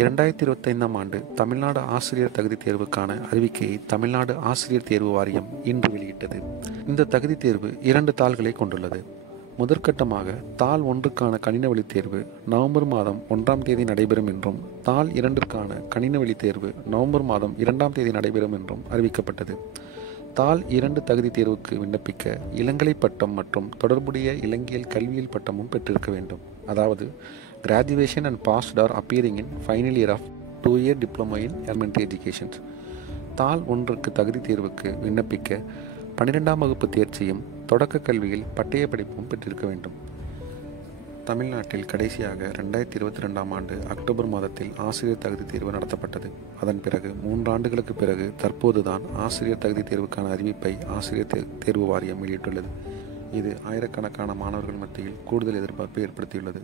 2025ஆம் ஆண்டு தமிழ்நாடு ஆசிரியர் தகுதி தேர்வுக்கான அறிவிக்கையை தமிழ்நாடு ஆசிரியர் தேர்வு வாரியம் இன்று வெளியிட்டது. இந்த தகுதி தேர்வு 2 தாள்களை கொண்டுள்ளது. முதற்கட்டமாக தாள் 1க்கான கணின வழி தேர்வு நவம்பர் மாதம் 1ஆம் தேதி நடைபெறும் என்றும், தாள் 2ற்கான கணின வழி தேர்வு நவம்பர் மாதம் 2ஆம் தேதி நடைபெறும் என்றும் அறிவிக்கப்பட்டது. தாள் 2 தகுதி தேர்வுக்கு விண்ணப்பிக்க இளங்கலை பட்டம் மற்றும் தொடர்புடைய இலங்கியல் கல்வியியல் பட்டமும் பெற்றிருக்க வேண்டும். அதாவது graduation and passed or appearing in final year of 2-year diploma in elementary education. தாள் 1க்கு தகுதி தேர்வுக்கு விண்ணப்பிக்க 12ஆம் வகுப்பு தேர்ச்சியும் தொடக்க கல்வியில் பட்டய படிப்பும் பெற்றிருக்க வேண்டும். தமிழ்நாட்டில் கடைசியாக 2022ஆம் ஆண்டு அக்டோபர் மாதத்தில் ஆசிரியர் தகுதி தேர்வு நடத்தப்பட்டது. அதன் பிறகு 3 ஆண்டுகளுக்கு பிறகு தற்போதுதான் ஆசிரியர் தகுதி தேர்வுக்கான அறிவிப்பை ஆசிரியர் தேர்வு வாரியம் வெளியிட்டுள்ளது. இது ஆயிரக்கணக்கான மாணவர்கள் மத்தியில் கூடுதல் எதிர்பார்ப்பை ஏற்படுத்தியுள்ளது.